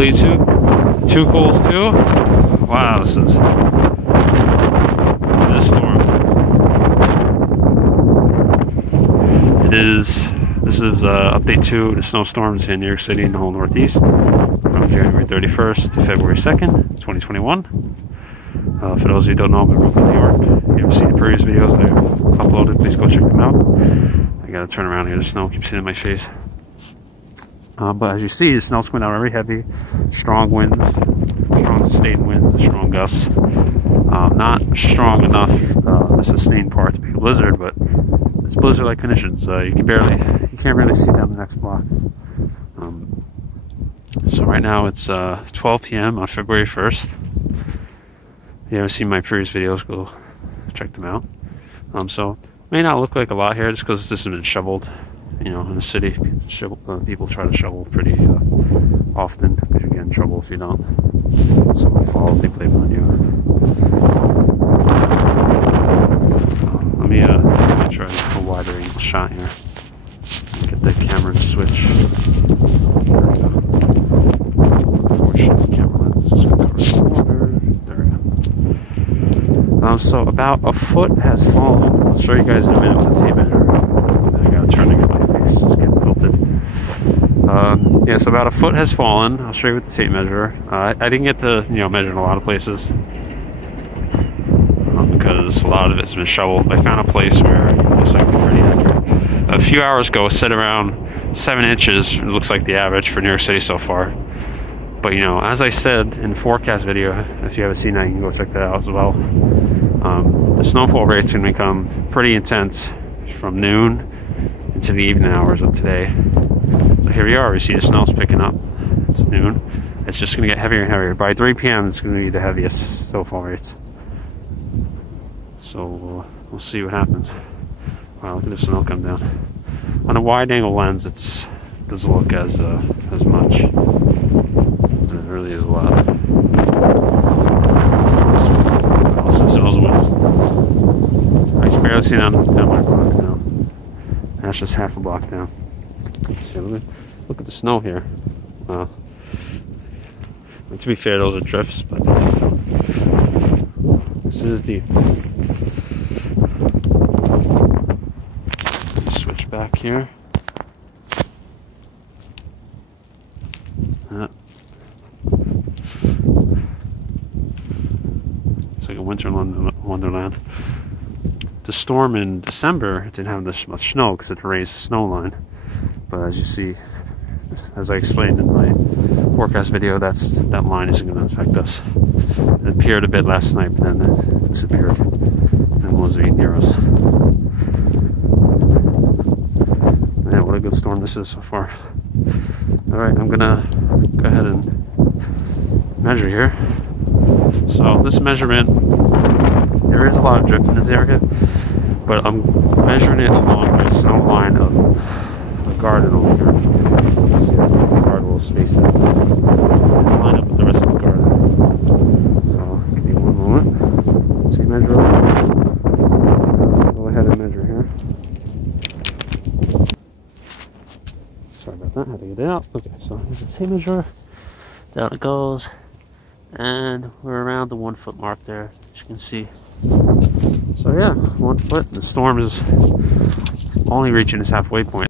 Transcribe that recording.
Italy too cold too. Wow, this is this storm. This is update 2 to snowstorms in New York City and the whole Northeast from January 31st to February 2nd, 2021. For those of you who don't know, I'm in Brooklyn, New York. If you haven't seen the previous videos that I've uploaded, please go check them out. I gotta turn around here, the snow keeps hitting my face. But as you see, the snow's coming out very heavy, strong winds, strong sustained winds, strong gusts. Not strong enough to sustain part to be a blizzard, but it's blizzard-like conditions. You can't really see down the next block. So right now it's 12 p.m. on February 1st. If you haven't seen my previous videos, go check them out. So it may not look like a lot here just because this has been shoveled. You know, in the city, people try to shovel pretty often because you get in trouble if you don't. Someone falls, they blame it on you. Let me try a wider angle shot here. Get the camera to switch. Unfortunately, camera lens is just going to cover some water. There we go. So about a foot has fallen. I'll show you guys in a minute with the tape measure. I gotta turn to get my face. It's getting tilted. Yeah, so about a foot has fallen. I'll show you with the tape measure. I didn't get to measure in a lot of places because a lot of it's been shoveled. I found a place where it looks like pretty accurate. A few hours ago, it said around 7 inches. It looks like the average for New York City so far. But as I said in the forecast video, if you haven't seen that, you can go check that out as well. The snowfall rate's going to become pretty intense from noon into the evening hours of today. So here we are, we see the snow's picking up. It's noon. It's just going to get heavier and heavier. By 3 p.m. it's going to be the heaviest snowfall rates. So we'll see what happens. Wow, look at the snow come down. On a wide angle lens, it doesn't look as much. But it really is a lot. Well, since those winds, I can barely see down my block now. That's just half a block down. See, look at the snow here. Wow. And to be fair, those are drifts, but this is deep. Switch back here. It's like a winter wonderland. The storm in December didn't have this much snow because it raised the snow line. But as you see, as I explained in my forecast video, that line isn't going to affect us. It appeared a bit last night, but then it disappeared and wasn't even near us. Man, what a good storm this is so far. Alright, I'm going to go ahead and measure here. So this measurement, there is a lot of drift in this area, but I'm measuring it along the snow line of the garden over here. See the garden will space out. Line up with the rest of the garden. So give me one moment. So you measure up. Go ahead and measure here. Sorry about that, I had to get it out. Okay, so here's the same measure. Down it goes. And we're around the 1 foot mark there, as you can see. So yeah, 1 foot. The storm is only reaching its halfway point.